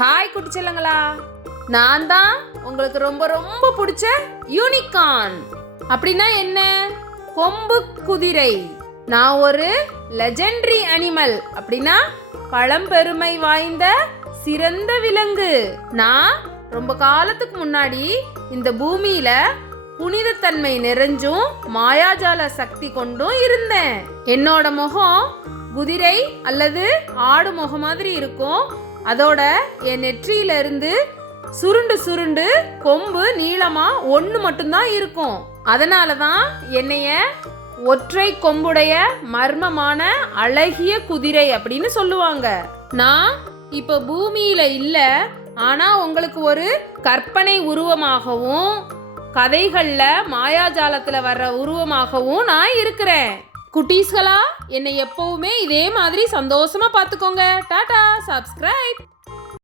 Hi குட்டி செல்லங்களா, நான் தான் உங்களுக்கு ரொம்ப ரொம்ப பிடிச்ச யூனிகார்ன். அப்படின்னா என்ன? கொம்பு குதிரை. நான் ஒரு லெஜெண்டரி அனிமல், அப்படின்னா பழம்பெருமை வாய்ந்த சிறந்த விலங்கு. நான் ரொம்ப காலத்துக்கு முன்னாடி இந்த பூமியில புனிதத்தன்மை நிறைஞ்சும் மாயாஜால சக்தி கொண்டும் இருந்தேன். என்னோட முகம் குதிரை அல்லது ஆடு முகம் மாதிரி இருக்கும். அதோட என் நெற்றியில இருந்து சுருண்டு சுருண்டு கொம்பு நீளமா ஒன்று மட்டும்தான் இருக்கும். அதனால தான் என்னைய ஒற்றை கொம்புடைய மர்மமான அழகிய குதிரை அப்படின்னு சொல்லுவாங்க. நான் இப்ப பூமியில இல்ல, ஆனா உங்களுக்கு ஒரு கற்பனை உருவமாகவும் கதைகள்ல மாயாஜாலத்துல வர்ற உருவமாகவும் நான் இருக்கிறேன். குட்டீஸ்களா, என்னை எப்பவுமே இதே மாதிரி சந்தோஷமா பார்த்துக்கோங்க. டாடா, சப்ஸ்கிரைப்.